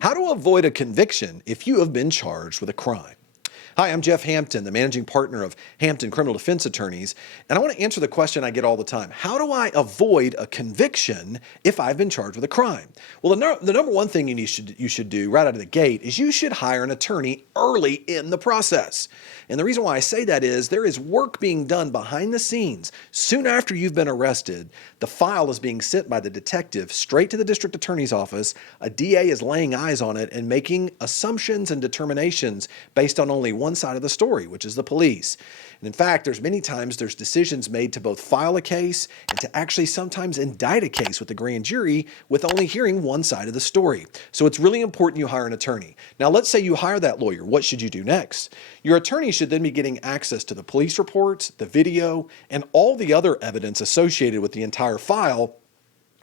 How to avoid a conviction if you have been charged with a crime. Hi, I'm Jeff Hampton, the managing partner of Hampton Criminal Defense Attorneys, and I want to answer the question I get all the time. How do I avoid a conviction if I've been charged with a crime? Well, the number one thing you should do right out of the gate is you should hire an attorney early in the process. And the reason why I say that is there is work being done behind the scenes. Soon after you've been arrested, the file is being sent by the detective straight to the district attorney's office. A DA is laying eyes on it and making assumptions and determinations based on only one side of the story, which is the police. And in fact, there's many times there's decisions made to both file a case and to actually sometimes indict a case with the grand jury with only hearing one side of the story. So it's really important you hire an attorney. Now, let's say you hire that lawyer. What should you do next? Your attorney should then be getting access to the police reports, the video, and all the other evidence associated with the entire file.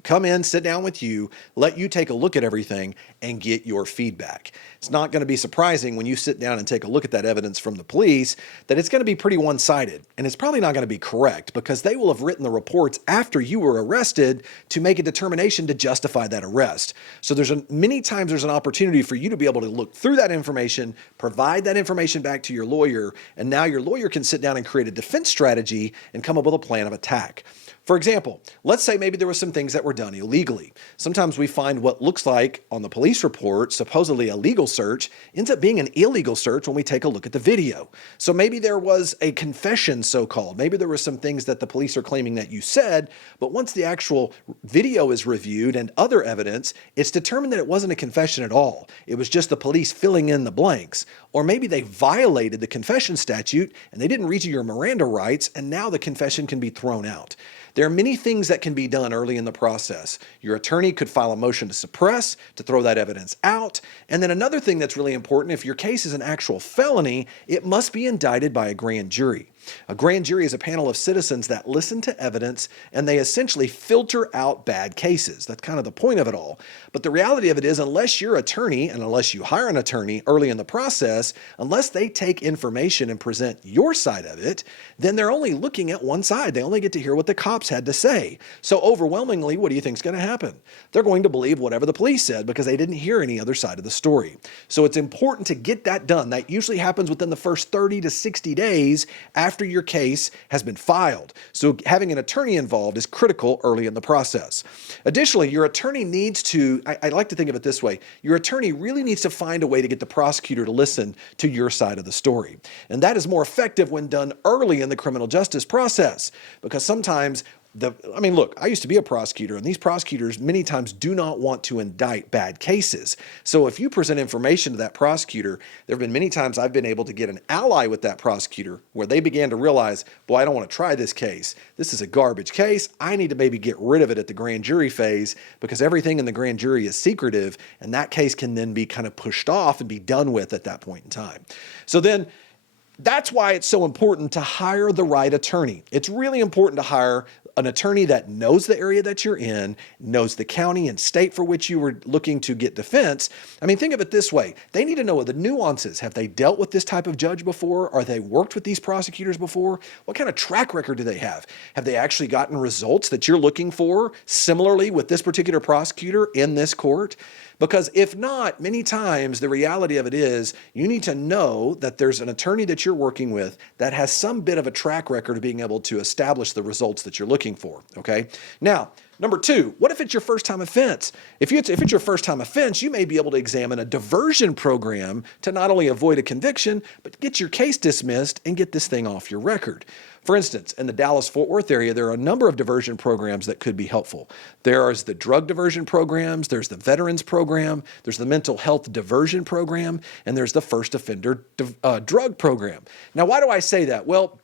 Come in, sit down with you, let you take a look at everything and get your feedback. It's not going to be surprising when you sit down and take a look at that evidence from the police that it's going to be pretty one-sided, and it's probably not going to be correct because they will have written the reports after you were arrested to make a determination to justify that arrest. So many times there's an opportunity for you to be able to look through that information, provide that information back to your lawyer, and now your lawyer can sit down and create a defense strategy and come up with a plan of attack. For example, let's say maybe there were some things that were done illegally. Sometimes we find what looks like on the police report, supposedly a legal search, ends up being an illegal search when we take a look at the video. So maybe there was a confession, so-called. Maybe there were some things that the police are claiming that you said, but once the actual video is reviewed and other evidence, it's determined that it wasn't a confession at all. It was just the police filling in the blanks. Or maybe they violated the confession statute and they didn't read you your Miranda rights, and now the confession can be thrown out. There are many things that can be done early in the process. Your attorney could file a motion to suppress, to throw that evidence out. And then another thing that's really important, if your case is an actual felony, it must be indicted by a grand jury. A grand jury is a panel of citizens that listen to evidence and they essentially filter out bad cases. That's kind of the point of it all. But the reality of it is, unless your attorney and unless you hire an attorney early in the process, unless they take information and present your side of it, then they're only looking at one side. They only get to hear what the cops had to say. So overwhelmingly, what do you think is going to happen? They're going to believe whatever the police said because they didn't hear any other side of the story. So it's important to get that done. That usually happens within the first 30 to 60 days after your case has been filed. So having an attorney involved is critical early in the process. Additionally, your attorney needs to, I like to think of it this way, your attorney really needs to find a way to get the prosecutor to listen to your side of the story. And that is more effective when done early in the criminal justice process, because sometimes look, I used to be a prosecutor, and these prosecutors many times do not want to indict bad cases. So if you present information to that prosecutor, there have been many times I've been able to get an ally with that prosecutor where they began to realize, boy, I don't want to try this case. This is a garbage case. I need to maybe get rid of it at the grand jury phase because everything in the grand jury is secretive, and that case can then be kind of pushed off and be done with at that point in time. So then that's why it's so important to hire the right attorney. It's really important to hire an attorney that knows the area that you're in, knows the county and state for which you were looking to get defense. I mean, think of it this way. They need to know the nuances. Have they dealt with this type of judge before? Are they worked with these prosecutors before? What kind of track record do they have? Have they actually gotten results that you're looking for similarly with this particular prosecutor in this court? Because if not, many times the reality of it is you need to know that there's an attorney that you're working with that has some bit of a track record of being able to establish the results that you're looking for, okay? Now, number two, what if it's your first time offense? If it's your first time offense, you may be able to examine a diversion program to not only avoid a conviction, but get your case dismissed and get this thing off your record. For instance, in the Dallas-Fort Worth area, there are a number of diversion programs that could be helpful. There's the drug diversion programs, there's the veterans program, there's the mental health diversion program, and there's the first offender drug program. Now, why do I say that? Well,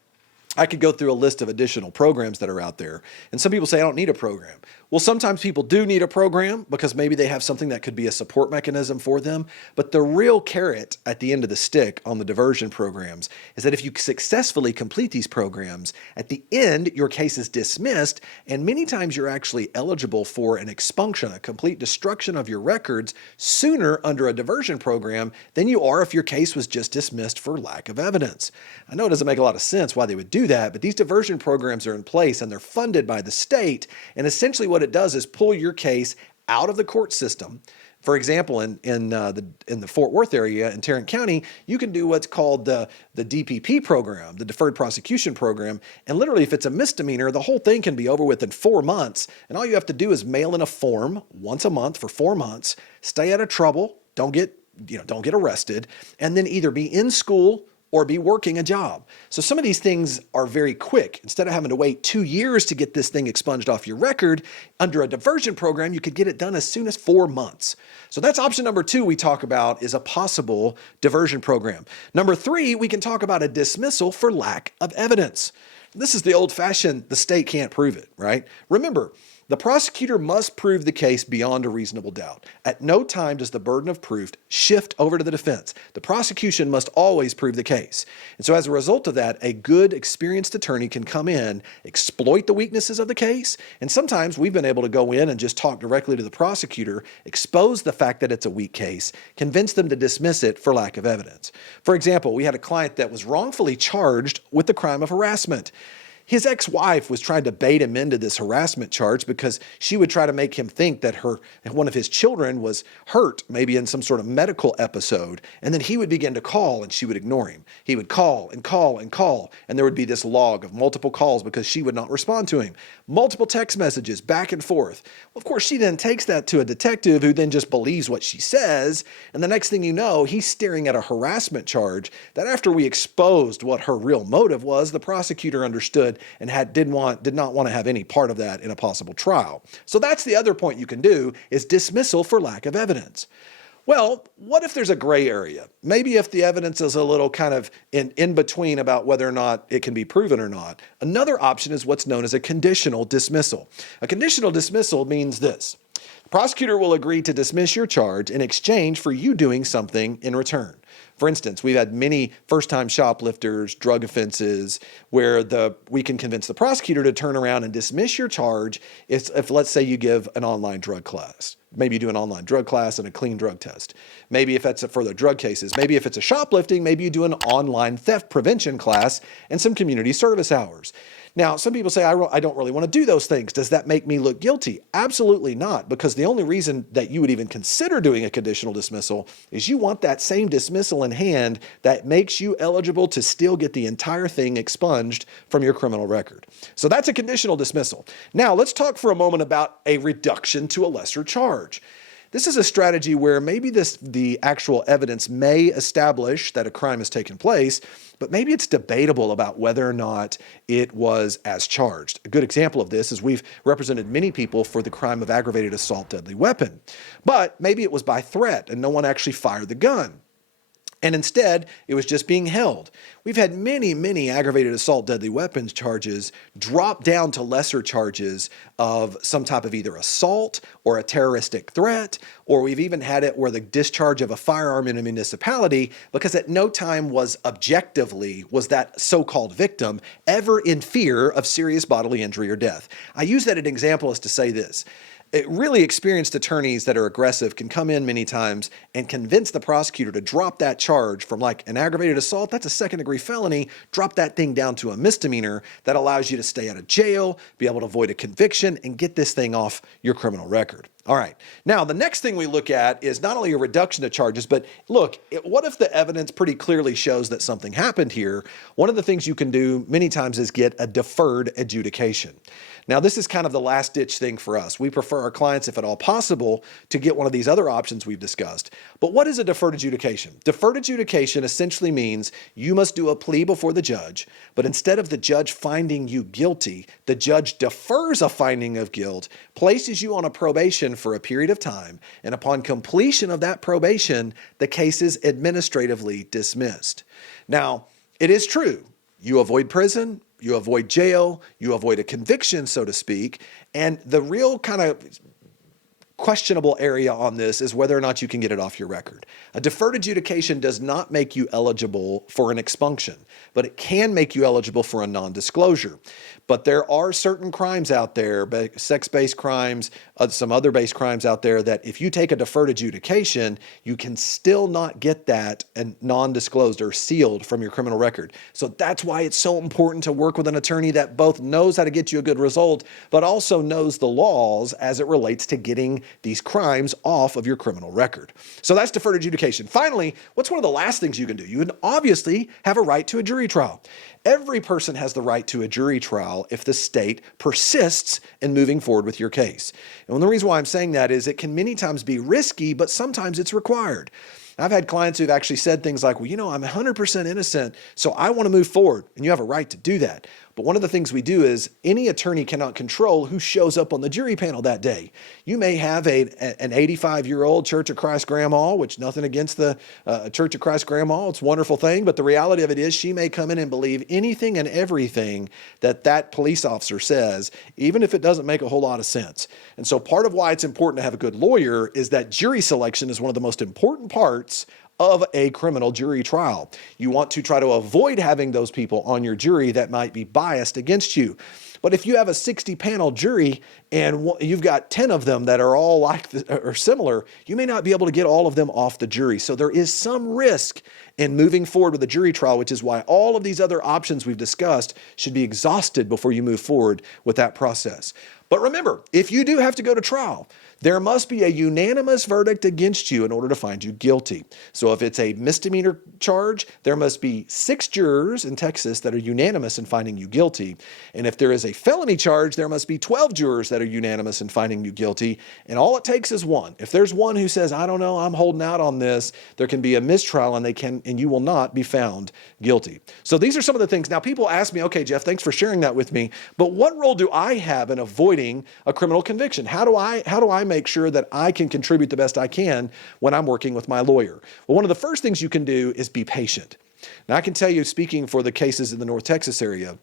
I could go through a list of additional programs that are out there. And some people say, I don't need a program. Well, sometimes people do need a program because maybe they have something that could be a support mechanism for them. But the real carrot at the end of the stick on the diversion programs is that if you successfully complete these programs, at the end, your case is dismissed. And many times you're actually eligible for an expunction, a complete destruction of your records sooner under a diversion program than you are if your case was just dismissed for lack of evidence. I know it doesn't make a lot of sense why they would do that, but these diversion programs are in place and they're funded by the state. And essentially what it does is pull your case out of the court system, For example, in the Fort Worth area in Tarrant County, you can do what's called the DPP program, the Deferred Prosecution Program. And literally, if it's a misdemeanor, the whole thing can be over with in 4 months. And all you have to do is mail in a form once a month for 4 months, stay out of trouble, don't get arrested, and then either be in school or be working a job. So some of these things are very quick. Instead of having to wait 2 years to get this thing expunged off your record, under a diversion program, you could get it done as soon as 4 months. So that's option number 2 we talk about is a possible diversion program. Number 3, we can talk about a dismissal for lack of evidence. This is the old-fashioned, the state can't prove it, right? Remember, the prosecutor must prove the case beyond a reasonable doubt. At no time does the burden of proof shift over to the defense. The prosecution must always prove the case. And so as a result of that, a good, experienced attorney can come in, exploit the weaknesses of the case, and sometimes we've been able to go in and just talk directly to the prosecutor, expose the fact that it's a weak case, convince them to dismiss it for lack of evidence. For example, we had a client that was wrongfully charged with the crime of harassment. His ex-wife was trying to bait him into this harassment charge because she would try to make him think that one of his children was hurt, maybe in some sort of medical episode, and then he would begin to call and she would ignore him. He would call and call and call, and there would be this log of multiple calls because she would not respond to him. Multiple text messages back and forth. Well, of course, she then takes that to a detective who then just believes what she says, and the next thing you know, he's staring at a harassment charge that after we exposed what her real motive was, the prosecutor understood and did not want to have any part of that in a possible trial. So that's the other point you can do is dismissal for lack of evidence. Well, what if there's a gray area? Maybe if the evidence is a little kind of in between about whether or not it can be proven or not. Another option is what's known as a conditional dismissal. A conditional dismissal means this. The prosecutor will agree to dismiss your charge in exchange for you doing something in return. For instance, we've had many first-time shoplifters, drug offenses, where we can convince the prosecutor to turn around and dismiss your charge if let's say you give an online drug class. Maybe you do an online drug class and a clean drug test. Maybe if that's for the drug cases. Maybe if it's a shoplifting, maybe you do an online theft prevention class and some community service hours. Now, some people say, I don't really want to do those things. Does that make me look guilty? Absolutely not, because the only reason that you would even consider doing a conditional dismissal is you want that same dismissal in hand that makes you eligible to still get the entire thing expunged from your criminal record. So that's a conditional dismissal. Now, let's talk for a moment about a reduction to a lesser charge. This is a strategy where maybe the actual evidence may establish that a crime has taken place, but maybe it's debatable about whether or not it was as charged. A good example of this is we've represented many people for the crime of aggravated assault deadly weapon, but maybe it was by threat and no one actually fired the gun. And instead, it was just being held. We've had many aggravated assault deadly weapons charges drop down to lesser charges of some type of either assault or a terroristic threat, or we've even had it where the discharge of a firearm in a municipality, because at no time was that so-called victim ever in fear of serious bodily injury or death. I use that as an example as to say this. Really experienced attorneys that are aggressive can come in many times and convince the prosecutor to drop that charge from like an aggravated assault, that's a second-degree felony, drop that thing down to a misdemeanor that allows you to stay out of jail, be able to avoid a conviction, and get this thing off your criminal record. All right. Now, the next thing we look at is not only a reduction of charges, but look, what if the evidence pretty clearly shows that something happened here? One of the things you can do many times is get a deferred adjudication. Now, this is kind of the last-ditch thing for us. We prefer our clients, if at all possible, to get one of these other options we've discussed. But what is a deferred adjudication? Deferred adjudication essentially means you must do a plea before the judge, but instead of the judge finding you guilty, the judge defers a finding of guilt, places you on a probation for a period of time, and upon completion of that probation, the case is administratively dismissed. Now, it is true. You avoid prison, you avoid jail, you avoid a conviction, so to speak, and the real kind of questionable area on this is whether or not you can get it off your record. A deferred adjudication does not make you eligible for an expunction, but it can make you eligible for a non-disclosure. But there are certain crimes out there, sex-based crimes, some other based crimes out there, that if you take a deferred adjudication, you can still not get that and non-disclosed or sealed from your criminal record. So that's why it's so important to work with an attorney that both knows how to get you a good result, but also knows the laws as it relates to getting these crimes off of your criminal record. So that's deferred adjudication. Finally, what's one of the last things you can do? You can obviously have a right to a jury trial. Every person has the right to a jury trial if the state persists in moving forward with your case. And the reason why I'm saying that is it can many times be risky, but sometimes it's required. I've had clients who've actually said things like, well, I'm 100% innocent, so I want to move forward, and you have a right to do that. But one of the things we do is any attorney cannot control who shows up on the jury panel that day. You may have an 85-year-old Church of Christ grandma, which nothing against the Church of Christ grandma. It's a wonderful thing. But the reality of it is she may come in and believe anything and everything that police officer says, even if it doesn't make a whole lot of sense. And so part of why it's important to have a good lawyer is that jury selection is one of the most important parts of a criminal jury trial. You want to try to avoid having those people on your jury that might be biased against you. But if you have a 60-panel jury and you've got 10 of them that are all like or similar, you may not be able to get all of them off the jury. So there is some risk in moving forward with a jury trial, which is why all of these other options we've discussed should be exhausted before you move forward with that process. But remember, if you do have to go to trial, there must be a unanimous verdict against you in order to find you guilty. So if it's a misdemeanor charge, there must be 6 jurors in Texas that are unanimous in finding you guilty. And if there is a felony charge, there must be 12 jurors that are unanimous in finding you guilty. And all it takes is one. If there's one who says, I don't know, I'm holding out on this, there can be a mistrial and you will not be found guilty. So these are some of the things. Now people ask me, okay, Jeff, thanks for sharing that with me, but what role do I have in avoiding a criminal conviction? How do I make sure that I can contribute the best I can when I'm working with my lawyer? Well, one of the first things you can do is be patient. Now, I can tell you, speaking for the cases in the North Texas area,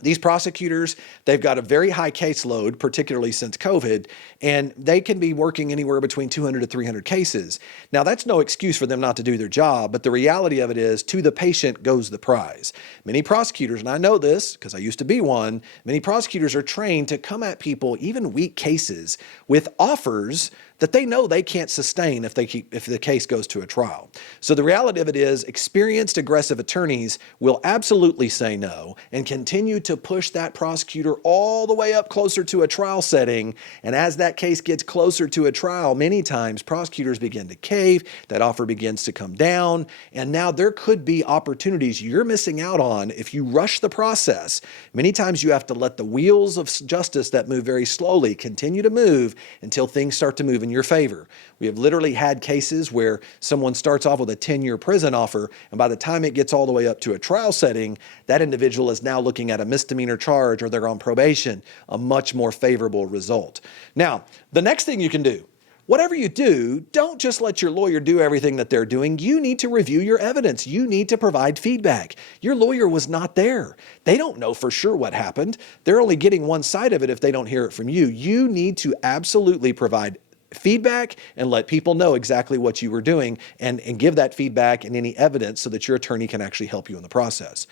these prosecutors, they've got a very high caseload, particularly since COVID, and they can be working anywhere between 200 to 300 cases. Now, that's no excuse for them not to do their job, but the reality of it is, to the patient goes the prize. Many prosecutors, and I know this because I used to be one, many prosecutors are trained to come at people, even weak cases, with offers that they know they can't sustain if the case goes to a trial. So the reality of it is, experienced, aggressive attorneys will absolutely say no and continue to push that prosecutor all the way up closer to a trial setting. And as that case gets closer to a trial, many times prosecutors begin to cave, that offer begins to come down, and now there could be opportunities you're missing out on if you rush the process. Many times you have to let the wheels of justice that move very slowly continue to move until things start to move in your favor. We have literally had cases where someone starts off with a 10-year prison offer, and by the time it gets all the way up to a trial setting, that individual is now looking at a misdemeanor charge or they're on probation, a much more favorable result. Now, the next thing you can do, whatever you do, don't just let your lawyer do everything that they're doing. You need to review your evidence. You need to provide feedback. Your lawyer was not there. They don't know for sure what happened. They're only getting one side of it if they don't hear it from you. You need to absolutely provide feedback and let people know exactly what you were doing and give that feedback and any evidence so that your attorney can actually help you in the process.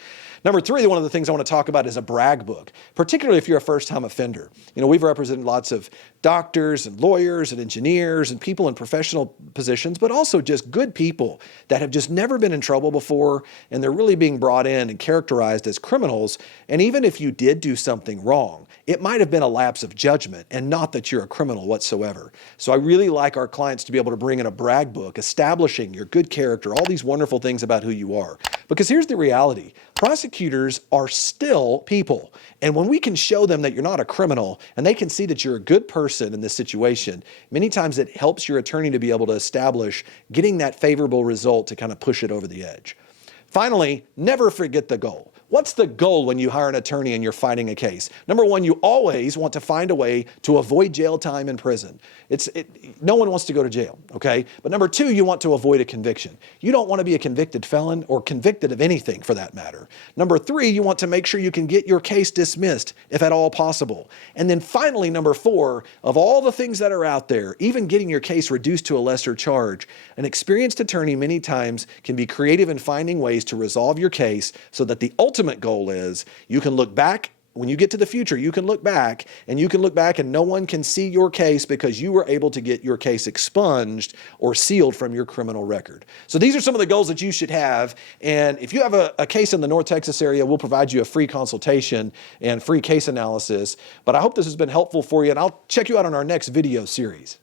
Number 3, one of the things I want to talk about is a brag book, particularly if you're a first-time offender. We've represented lots of doctors and lawyers and engineers and people in professional positions, but also just good people that have just never been in trouble before, and they're really being brought in and characterized as criminals. And even if you did do something wrong, it might have been a lapse of judgment and not that you're a criminal whatsoever. So I really like our clients to be able to bring in a brag book, establishing your good character, all these wonderful things about who you are. Because here's the reality. Prosecutors are still people. And when we can show them that you're not a criminal and they can see that you're a good person in this situation, many times it helps your attorney to be able to establish getting that favorable result to kind of push it over the edge. Finally, never forget the goal. What's the goal when you hire an attorney and you're fighting a case? Number 1, you always want to find a way to avoid jail time in prison. No one wants to go to jail, okay? But number 2, you want to avoid a conviction. You don't want to be a convicted felon or convicted of anything for that matter. Number 3, you want to make sure you can get your case dismissed if at all possible. And then finally, number 4, of all the things that are out there, even getting your case reduced to a lesser charge, an experienced attorney many times can be creative in finding ways to resolve your case so that the ultimate goal is you can look back when you get to the future, you can look back and no one can see your case because you were able to get your case expunged or sealed from your criminal record. So these are some of the goals that you should have. And if you have a case in the North Texas area, we'll provide you a free consultation and free case analysis. But I hope this has been helpful for you, and I'll check you out on our next video series.